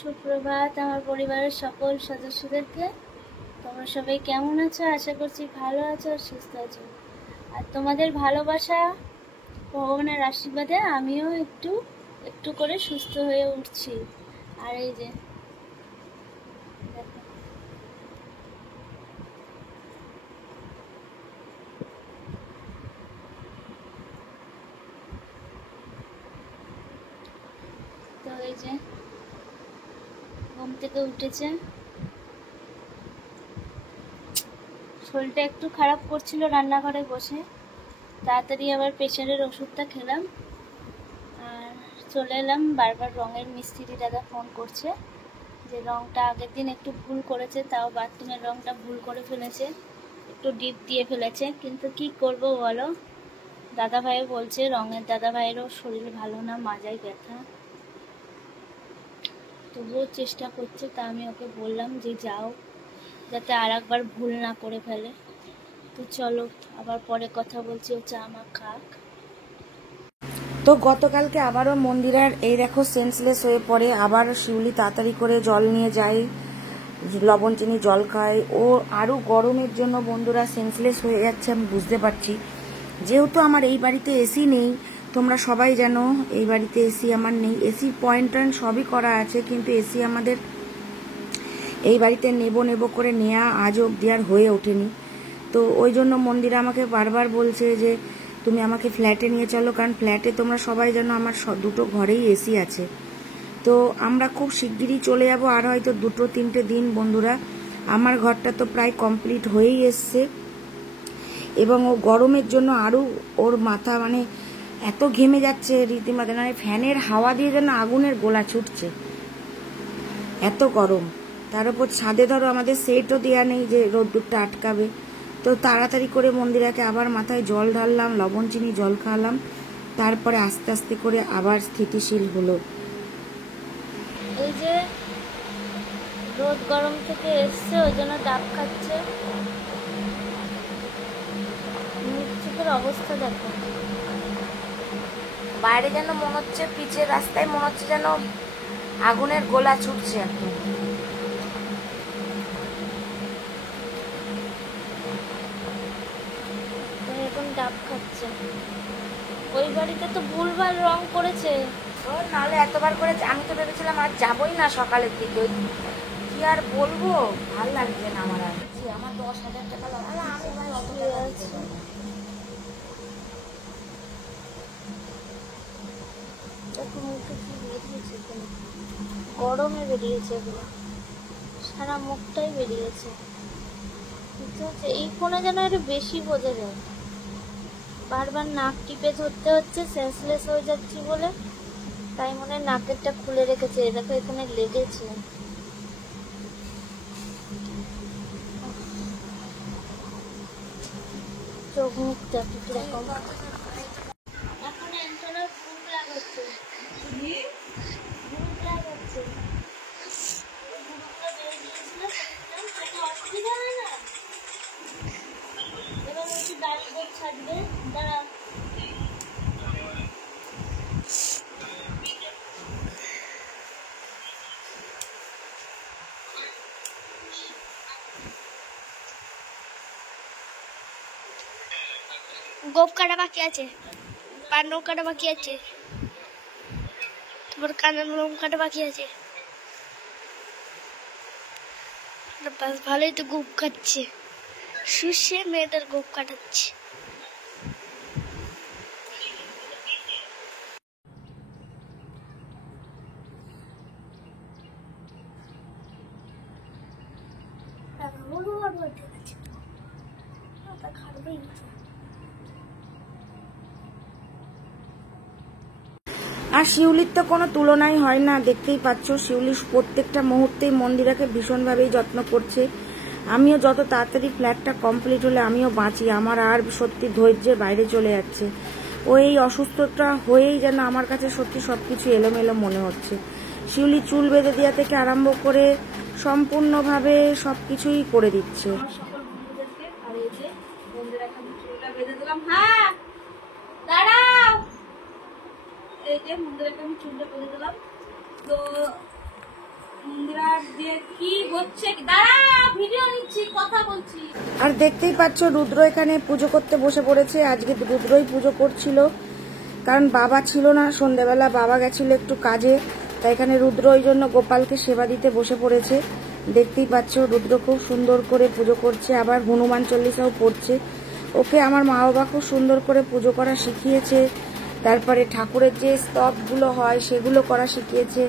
সুপ্রভাত আমার পরিবারের সকল সদস্যদেরকে। তোমরা সবাই কেমন আছো? আশা করছি ভালো আছো আর সুস্থ আছো। আর তোমাদের ভালোবাসা, ভগবানের আশীর্বাদে আমিও একটু একটু করে সুস্থ হয়ে উঠছি। আর এই যে দেখো, তো এই যে ঘুম থেকে উঠেছে, শরীরটা একটু খারাপ করছিল রান্নাঘরে বসে, তাড়াতাড়ি আবার প্রেশারের ওষুধটা খেলাম আর চলে এলাম। বারবার রঙের মিস্ত্রি দাদা ফোন করছে যে রংটা আগের দিন একটু ভুল করেছে, তাও বাথরুমের রংটা ভুল করে ফেলেছে, একটু ডিপ দিয়ে ফেলেছে। কিন্তু কি করব বলো, দাদা ভাই বলছে, রঙের দাদা ভাইয়েরও শরীর ভালো না, মাজায় ব্যথা, তবুও চেষ্টা করছে। তা আমি ওকে বললাম যে যাও, যাতে আর একবার ভুল না করে ফেলে। তো চলো আবার পরে কথা বলছি, ও চা মা খাক। তো গতকালকে আবারও মন্দিরার এই দেখো সেন্সলেস হয়ে পড়ে, আবার শিউলি তাড়াতাড়ি করে জল নিয়ে যায়, লবণ চিনি জল খায়। ও আরও গরমের জন্য বন্ধুরা সেন্সলেস হয়ে যাচ্ছে, আমি বুঝতে পারছি। যেহেতু আমার এই বাড়িতে এসি নেই, তোমরা সবাই জানো এই বাড়িতে এসি আমার নেই। এসির পয়েন্ট টয়েন্ট সবই করা আছে, কিন্তু এসি আমাদের এই বাড়িতে নেব করে নেওয়া আজ অব্দি আর হয়ে ওঠেনি। তো ওই জন্য মন্দিরা আমাকে বারবার বলছে যে তুমি আমাকে ফ্ল্যাটে নিয়ে চলো, কারণ ফ্ল্যাটে তোমরা সবাই জানো আমার দুটো ঘরেই এসি আছে। তো আমরা খুব শিগগিরই চলে যাব, আর হয়তো 2-3 দিন বন্ধুরা। আমার ঘরটা তো প্রায় কমপ্লিট হয়েই এসছে, এবং ও গরমের জন্য আরও ওর মাথা মানে এত ঘেমে যাচ্ছে রীতিমতো, মানে ফ্যানের হাওয়া দিয়ে যেন আগুনের গোলা ছুটছে, এত গরম। তার উপর ছাদে ধরো আমাদের সেটও দেওয়া নেই যে রোদ্দুরটা আটকাবে। তো তাড়াতাড়ি করে মন্দিরাকে আবার মাথায় জল ঢাললাম, লবণ চিনি জল খাওয়ালাম, তারপরে আস্তে আস্তে করে আবার স্থিতিশীল হলো। এই যে রোদ গরম থেকে এসছে, ওই জন্য ডাব খাচ্ছে। মুখ চোখের অবস্থা দেখো, বাইরে যেন মনে হচ্ছে, পিচের রাস্তায় মনে হচ্ছে যেন আগুনের গোলা ছুটছে একদম। এখন ডাব খাচ্ছে। ওই বাড়িতে তো ভুলভাল রং করেছে। নাহলে এতবার করে আমি তো ভেবেছিলাম আর যাবোই না সকালের দিকে, কি আর বলবো, ভাল লাগছে না আমার। আর আমার 10,000 টাকা লাগবে, আমি ভাই অত টাকা দিতে পারবো না। গরমে বেরিয়েছে এগুলো, সারা মুখটাই বেরিয়েছে। এই ফোনে যেন একটু বেশি বোঝা যায়, বারবার নাক টিপে ধরতে হচ্ছে, সেন্সলেস হয়ে যাচ্ছি বলে। তাই মনে হয় নাকেরটা খুলে রেখেছে, দেখো এখানে লেগেছে। চোখ মুখ দেখো কিরকম। এখন অ্যান্টনার ভুক লাগাচ্ছে, ভুক লাগাচ্ছে। অসুবিধা হয় না, এবার একটু দাঁড়িয়ে বোধ ছাড়বে, দাঁড়া। গোপ কাটা বাকি আছে, পান্ডব কাটা বাকি আছে, তোমার কানের লোম কাটা বাকি আছে। বাস ভালোই তো গোপ কাটছে, শুষে মেয়েটার গোপ কাটাচ্ছে। আর শিউলির তো কোনো তুলনাই হয় না, দেখতেই পাচ্ছ শিউলি প্রত্যেকটা মুহূর্তেই মন্দিরাকে ভীষণভাবেই যত্ন করছে। আমিও যত তাড়াতাড়ি ফ্ল্যাটটা কমপ্লিট হলে আমিও বাঁচি, আমার আর সত্যি ধৈর্যের বাইরে চলে যাচ্ছে। ও এই অসুস্থতা হয়েই যেন আমার কাছে সত্যি সবকিছু এলোমেলো মনে হচ্ছে। শিউলি চুল বেঁধে দেওয়া থেকে আরম্ভ করে সম্পূর্ণভাবে সবকিছুই করে দিচ্ছে। সকল বন্ধুদেরকে, আর এই যে বন্ধুরা এখন চুলটা বেঁধে দিলাম। হ্যাঁ দাঁড়াও, এই যে বন্ধুদেরকে আমি চুলটা বেঁধে দিলাম। তো আর দেখতেই পাচ্ছ রুদ্র এখানে পুজো করতে বসে পড়েছে। আজকে রুদ্রই পুজো করছিল, কারণ বাবা ছিল না সন্ধ্যেবেলা, বাবা গেছিল একটু কাজে, তাই এখানে রুদ্র ওই জন্য গোপালকে সেবা দিতে বসে পড়েছে। দেখতেই পাচ্ছ রুদ্র খুব সুন্দর করে পুজো করছে, আবার হনুমান চল্লিশাও পড়ছে। ওকে আমার মা বাবা খুব সুন্দর করে পুজো করা শিখিয়েছে, তারপরে ঠাকুরের যে স্তবগুলো হয় সেগুলো করা শিখিয়েছে।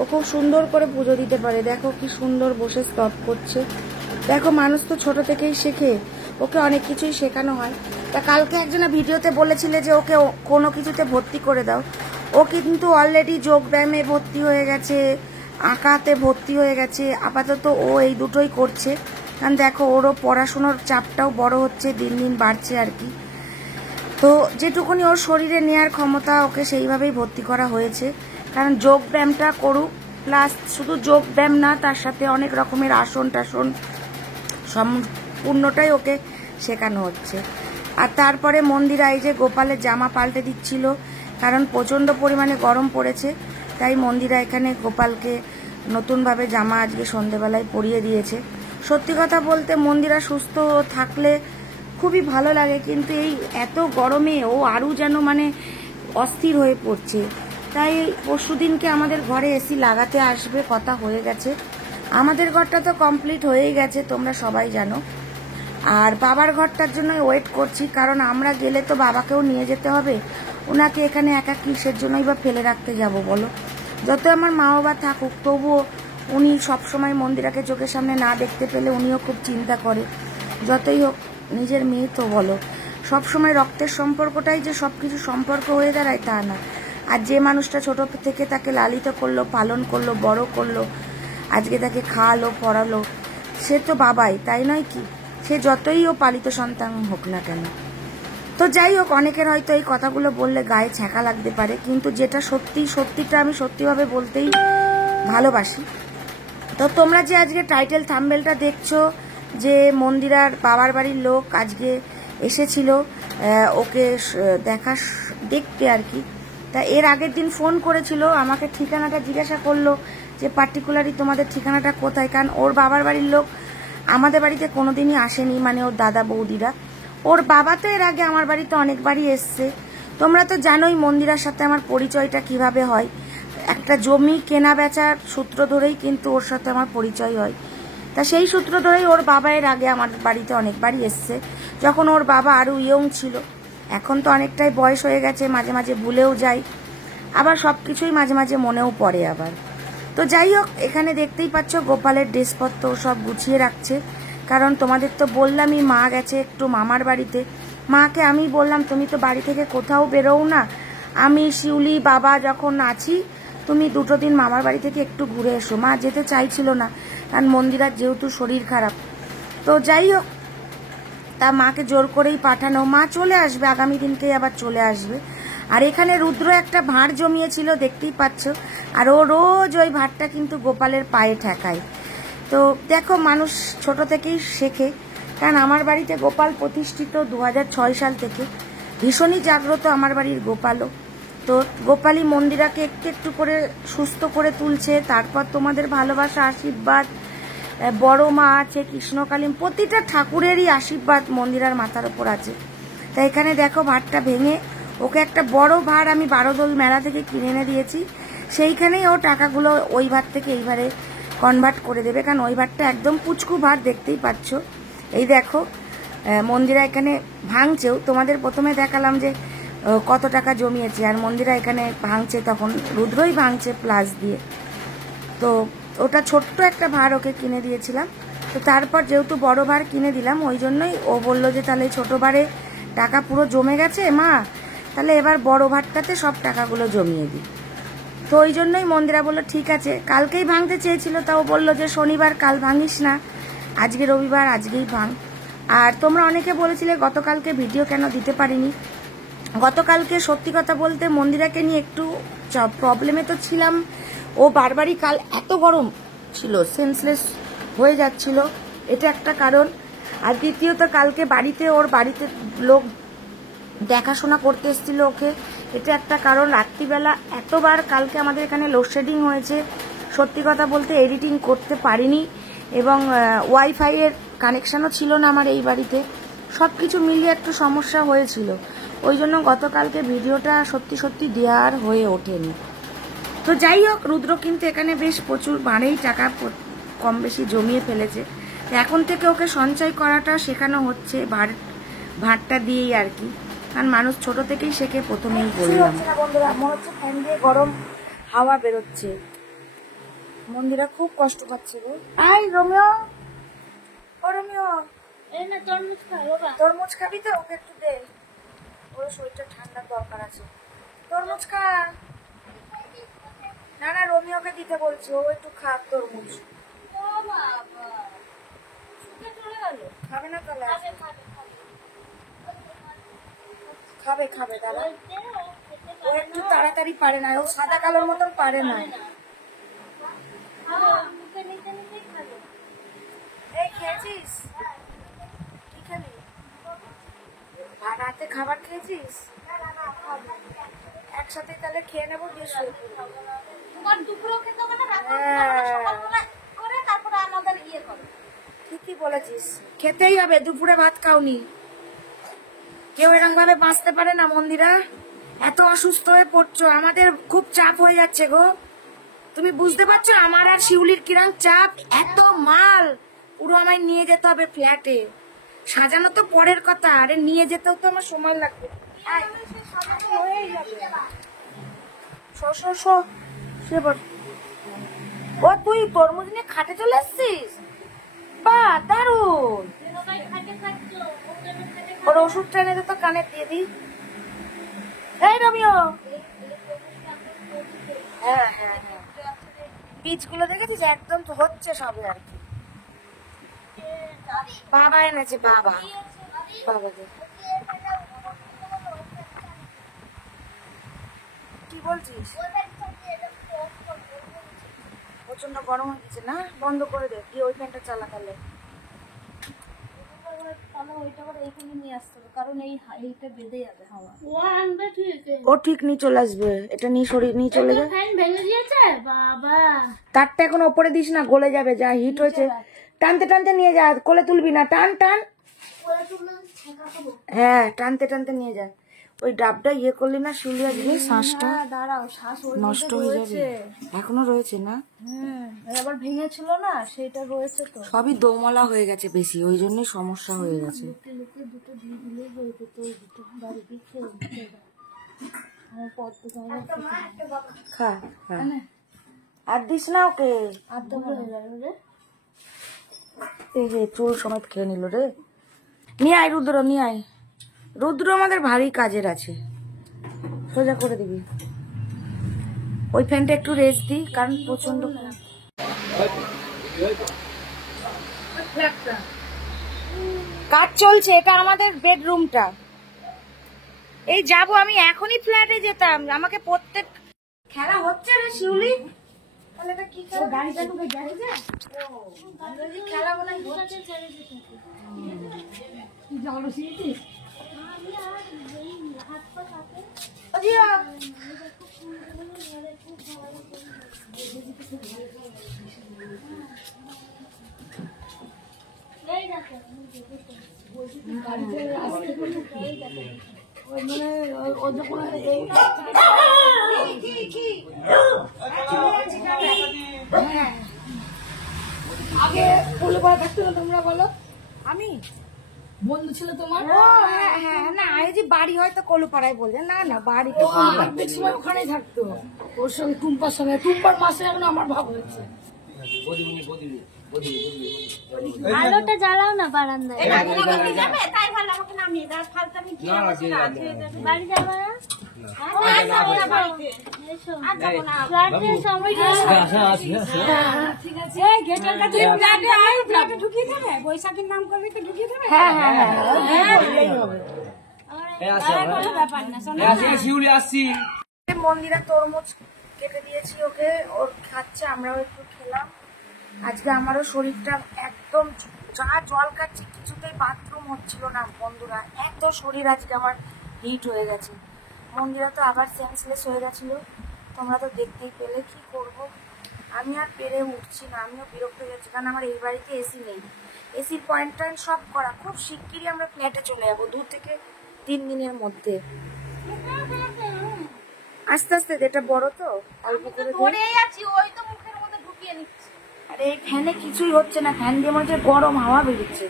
ও খুব সুন্দর করে পুজো দিতে পারে। দেখো কি সুন্দর বসে স্তব করছে। দেখো মানুষ তো ছোট থেকেই শেখে, ওকে অনেক কিছুই শেখানো হয়। তা কালকে একজনা ভিডিওতে বলেছিলে যে ওকে কোনো কিছুতে ভর্তি করে দাও, ও কিন্তু অলরেডি যোগব্যায়ামে ভর্তি হয়ে গেছে, আঁকাতে ভর্তি হয়ে গেছে। আপাতত ও এই দুটোই করছে, কারণ দেখো ওরও পড়াশোনার চাপটাও বড় হচ্ছে, দিন দিন বাড়ছে আর কি। তো যেটুকুনি ওর শরীরে নেওয়ার ক্ষমতা ওকে সেইভাবেই ভর্তি করা হয়েছে। কারণ যোগব্যায়ামটা করুক, প্লাস শুধু যোগব্যায়াম না, তার সাথে অনেক রকমের আসন টাসন সম্পূর্ণটাই ওকে শেখানো হচ্ছে। আর তারপরে মন্দিরা এই যে গোপালের জামা পাল্টে দিচ্ছিল, কারণ প্রচণ্ড পরিমাণে গরম পড়েছে, তাই মন্দিরা এখানে গোপালকে নতুনভাবে জামা আজকে সন্ধেবেলায় পরিয়ে দিয়েছে। সত্যি কথা বলতে মন্দিরা সুস্থ থাকলে খুবই ভালো লাগে, কিন্তু এই এত গরমে ও আরও যেন মানে অস্থির হয়ে পড়ছে। তাই পরশুদিনকে আমাদের ঘরে এসি লাগাতে আসবে কথা হয়ে গেছে। আমাদের ঘরটা তো কমপ্লিট হয়েই গেছে, তোমরা সবাই জানো। আর বাবার ঘরটার জন্য ওয়েট করছি, কারণ আমরা গেলে তো বাবাকেও নিয়ে যেতে হবে। ওনাকে এখানে একা কিসের জন্যই বা ফেলে রাখতে যাব বলো। যত আমার মা বাবা থাকুক, তবুও উনি সবসময় মন্দিরাকে চোখের সামনে না দেখতে পেলে উনিও খুব চিন্তা করে। যতই হোক নিজের মেয়ে তো বলো, সবসময় রক্তের সম্পর্কটাই যে সব কিছু সম্পর্ক হয়ে দাঁড়ায় তা না। আর যে মানুষটা ছোট থেকে তাকে লালিত করলো, পালন করলো, বড় করলো, আজকে তাকে খাওয়ালো পড়ালো, সে তো বাবাই, তাই নয় কি? সে যতই ও পালিত সন্তান হোক না কেন। তো যাই হোক, অনেকের হয়তো এই কথাগুলো বললে গায়ে ছ্যাঁকা লাগতে পারে, কিন্তু যেটা সত্যি সত্যিটা আমি সত্যিভাবে বলতেই ভালোবাসি। তো তোমরা যে আজকে টাইটেল থাম্বনেলটা দেখছো, যে মন্দিরার বাবার বাড়ির লোক আজকে এসেছিল ওকে দেখতে আর কি। তা এর আগের দিন ফোন করেছিল, আমাকে ঠিকানাটা জিজ্ঞাসা করলো যে পার্টিকুলারলি তোমাদের ঠিকানাটা কোথায়, কারণ ওর বাবার বাড়ির লোক আমাদের বাড়িতে কোনোদিনই আসেনি, মানে ওর দাদা বৌদিরা। ওর বাবা তো এর আগে আমার বাড়িতে অনেকবারই এসছে। তোমরা তো জানোই মন্দিরার সাথে আমার পরিচয়টা কিভাবে হয়। একটা জমি কেনা বেচার সূত্র ধরেই কিন্তু ওর সাথে আমার পরিচয় হয়। তা সেই সূত্র ধরেই ওর বাবা এর আগে আমার বাড়িতে অনেকবারই এসছে, যখন ওর বাবা আরও ইয়ং ছিল। এখন তো অনেকটাই বয়স হয়ে গেছে, মাঝে মাঝে ভুলেও যায়, আবার সব কিছুই মাঝে মাঝে মনেও পড়ে আবার। তো যাই হোক, এখানে দেখতেই পাচ্ছ গোপালের ড্রেসপত্র সব গুছিয়ে রাখছে, কারণ তোমাদের তো বললামই মা গেছে একটু মামার বাড়িতে। মাকে আমি বললাম তুমি তো বাড়ি থেকে কোথাও বেরোও না, আমি শিউলি বাবা যখন আছি, তুমি দুটো দিন মামার বাড়ি থেকে একটু ঘুরে এসো। মা যেতে চাইছিল না, কারণ মন্দিরার যেহেতু শরীর খারাপ। তো যাই হোক, তা মাকে জোর করেই পাঠানো। মা চলে আসবে, আগামী দিনকেই আবার চলে আসবে। আর এখানে রুদ্র একটা ভাঁড় জমিয়েছিল, দেখতেই পাচ্ছ, আর ও রোজ ওই ভাঁড়টা কিন্তু গোপালের পায়ে ঠেকায়। তো দেখো মানুষ ছোট থেকেই শেখে, কারণ আমার বাড়িতে গোপাল প্রতিষ্ঠিত 2006 সাল থেকে, ভীষণই জাগ্রত আমার বাড়ির গোপালও। তো গোপালই মন্দিরাকে একটু একটু করে সুস্থ করে তুলছে। তারপর তোমাদের ভালোবাসা, আশীর্বাদ, বড় মা আছে, কৃষ্ণকালী, প্রতিটা ঠাকুরেরই আশীর্বাদ মন্দিরার মাথার উপর আছে। তাই এখানে দেখো ভাঁড়টা ভেঙে ওকে একটা বড় ভাঁড় আমি 12 দোল মেলা থেকে কিনে এনে দিয়েছি, সেইখানেই ও টাকাগুলো ওই ভাঁড় থেকে এই ভাঁড়ে কনভার্ট করে দেবে, কারণ ওই ভাঁড়টা একদম পুচকু ভাঁড়, দেখতেই পাচ্ছ। এই দেখো মন্দিরা এখানে ভাঙছেও, তোমাদের প্রথমে দেখালাম যে কত টাকা জমিয়েছে, আর মন্দিরা এখানে ভাঙছে, তখন রুদ্রই ভাঙছে প্লাস দিয়ে। তো ওটা ছোট্ট একটা ভাঁড় ওকে কিনে দিয়েছিলাম। তো তারপর যেহেতু বড় ভাঁড় কিনে দিলাম, ওই জন্যই ও বললো যে তাহলে ছোট ভাঁড়ে টাকা পুরো জমে গেছে মা, তাহলে এবার বড় ভাঁড়টাতে সব টাকাগুলো জমিয়ে দিই। তো ওই জন্যই মন্দিরা বললো ঠিক আছে। কালকেই ভাঙতে চেয়েছিল, তাও বললো যে শনিবার কাল ভাঙিস না, আজকে রবিবার আজকেই ভাঙ। আর তোমরা অনেকে বলেছিলে গতকালকে ভিডিও কেন দিতে পারিনি। গতকালকে সত্যি কথা বলতে মন্দিরাকে নিয়ে একটু প্রবলেমে তো ছিলাম। ও বারবারই কাল এত গরম ছিল, সেন্সলেস হয়ে যাচ্ছিল, এটা একটা কারণ। আর দ্বিতীয়ত কালকে ওর বাড়িতে লোক দেখাশোনা করতে এসেছিল ওকে, এটা একটা কারণ। রাত্রিবেলা এতবার কালকে আমাদের এখানে লোডশেডিং হয়েছে, সত্যি কথা বলতে এডিটিং করতে পারিনি, এবং ওয়াইফাই এর কানেকশানও ছিল না আমার এই বাড়িতে। সব কিছু মিলিয়ে একটু সমস্যা হয়েছিল, ওই জন্য গতকালকে ভিডিওটা সত্যি সত্যি দেওয়ার হয়ে ওঠেনি। তো যাই হোক, রুদ্র কিন্তু এখানে বেশ প্রচুর বারেই টাকা কম বেশি জমিয়ে ফেলেছে। এখন থেকে ওকে সঞ্চয় করাটা শেখানো হচ্ছে ভাতটা দিয়েই আর কি, কারণ মানুষ ছোট থেকেই শেখে, প্রথমেই বললাম। বন্ধুরা মনে হচ্ছে ফ্যান দিয়ে গরম হাওয়া বেরোচ্ছে। মন্দিরা খুব কষ্ট পাচ্ছে গো। আই রোমিও, ও রোমিও, এই না তরমুজ খা বাবা। তরমুজ খাবি তো? ওকে একটু দে, ওর শরীরটা ঠান্ডার দরকার আছে। তরমুজ খা। না না, রোমিওকে দিতে বলছি, ও একটু খা তরমুজ। ও বাবা, শুকে চলে গেল। খাবে না তাহলে? খাবে খাবে খাবে। খাবে খাবে দাদা। বলতে ও খেতে ও একটু তাড়াতাড়ি পারে না, ও সাদা কালোর মতন পারে না। পারে না। মুখে নিতে নিতেই খাবে। এই খেয়েছিস? কি খেলি? রাতে খাবার খেয়েছিস? একসাথে তাহলে খেয়ে নেবো, দিয়ে শুয়ে পড়বো। তোমার দুপুরও খেতে হবে না, রাতেও খেতে হবে না, হ্যাঁ, সকালবেলা করে তারপরে আমাদের ইয়ে করো। ঠিকই বলেছিস, খেতেই হবে। দুপুরে ভাত খাওনি, কেউ এরকম ভাবে বাঁচতে পারে না। মন্দিরা এত অসুস্থ হয়ে পড়ছো, আমাদের খুব চাপ হয়ে যাচ্ছে গো। তুমি বুঝতে পারছো আমার আর শিউলির কিরম চাপ? এত মাল পুরো আমায় নিয়ে যেতে হবে ফ্ল্যাটে। সাজানো তো পরের কথা, আরে নিয়ে যেতেও তো আমার সময় লাগবে। আয়, হয়েই যাবে। শো শো শো, শুয়ে পড়। ও তুই তরমুজ নিয়ে খাটে চলে এসছিস? বাহ, দারুন। সবাই খাটে খাচ্ছো, ওখানে খাটে ওর ওষুধটা এনে দে তো, কানে দিয়ে দি। এই রমিও, হ্যাঁ হ্যাঁ হ্যাঁ, বীজগুলো দেখেছিস? একদম তো হচ্ছে সবে আর কি। বাবা এনেছে, বাবা বাবা দে। কি বলছিস? প্রচন্ড গরম হয়ে গেছে না? বন্ধ করে দে, কি ওই ফ্যানটা চালা তাহলে। তাহলে ওইটা করে এইখানে নিয়ে আসতে হবে, কারণ এইটা বেঁধে যাবে হাওয়া। ও আনবে ঠিক। ও ঠিক নিয়ে চলে আসবে, এটা নিয়ে শরীর নিয়ে চলে যাবে। ফ্যান ভেঙে দিয়েছে বাবা। তারটা এখন ওপরে দিস না, গলে যাবে, যা হিট হয়েছে। টানতে টানতে নিয়ে যা, কোলে তুলবি না, টান টান। হ্যাঁ, টানতে টানতে নিয়ে যা। ওই ডাবটা ইয়ে করলি না শিউলি, আজকে শ্বাসটা দাঁড়াও, শ্বাস নষ্ট হয়ে যাবে। এখনো রয়েছে না? আবার ভেঙেছিল না, সেটা রয়েছে তো। সবই দোমলা হয়ে গেছে বেশি, ওই জন্যই সমস্যা হয়ে গেছে। লোকে দুটো দিয়ে দিলে হয়ে যেত, ওই দুটো বাড়ি দিয়ে খেয়ে আমার পর থেকে খা খা। আর দিস না ওকে, আধা হয়ে গেল রে। এই যে চুল সমেত খেয়ে নিল রে। নিয়ে আয় রুদ্র, নিয়ে আয়। রুদ্র আমাদের ভারী কাজের আছে, সোজা করে দিবি। ওই ফ্যানটা একটু রেস্ট দিই, কারণ প্রচন্ড কাজ চলছে। এটা আমাদের বেডরুমটা। এই যাবো আমি, এখনই ফ্ল্যাটে যেতাম, আমাকে প্রত্যেক খেলা হচ্ছে রে শিউলি। তাহলে এটা কি খেলা? গাড়ি চালু করে গাড়ি যা। খেলা মনে হয় হচ্ছে। আগে ফুলপাড়া থাকতো না, তোমরা বলো। আমি বন্ধু ছিল তোমার? ও হ্যাঁ হ্যাঁ, না এই যে বাড়ি হয়তো কলুপাড়ায় বলছে, না না বাড়িতে অর্ধেক সময় ওখানেই থাকতো, ওর সঙ্গে টুম্পার সঙ্গে। টুম্পার মাসে এখন আমার ভাগ হয়েছে। আলোটা জ্বালাও না বারান্দায়। বাড়ি যাবো না? বৈশাখীর নাম করবি তো ঢুকিয়ে দেবে। হ্যাঁ হ্যাঁ হ্যাঁ মন্দিরা তরমুজ কেটে দিয়েছি ওকে, ওর খাচ্ছে, আমরাও একটু খেলাম। আজকে আমারও শরীরটা একদম, যা জল খাচ্ছি কিছুতেই বাথরুম হচ্ছিল না বন্ধুরা, এত শরীর আজকে আমার হিট হয়ে গেছে। মন্দিরা তো আবার সেন্সলেস হয়ে গেছিল, তোমরা তো দেখতেই পেলে। কি করব, আমি আর পেরে উঠছি না, আমিও বিরক্ত হয়ে যাচ্ছি, কারণ আমার এই বাড়িতে এসি নেই। এসির পয়েন্ট টয়েন্ট সব করা, খুব শিগগিরই আমরা ফ্ল্যাটে চলে যাবো, 2 থেকে 3 দিনের মধ্যে। আস্তে আস্তে, এটা বড় তো, অল্প করে ধরেই আছি, ওই তো মুখের মধ্যে ঢুকিয়ে নিচ্ছি। আরে এই ফ্যানে কিছুই হচ্ছে না, ফ্যান দিয়ে মনে হচ্ছে গরম হাওয়া বেরোচ্ছে।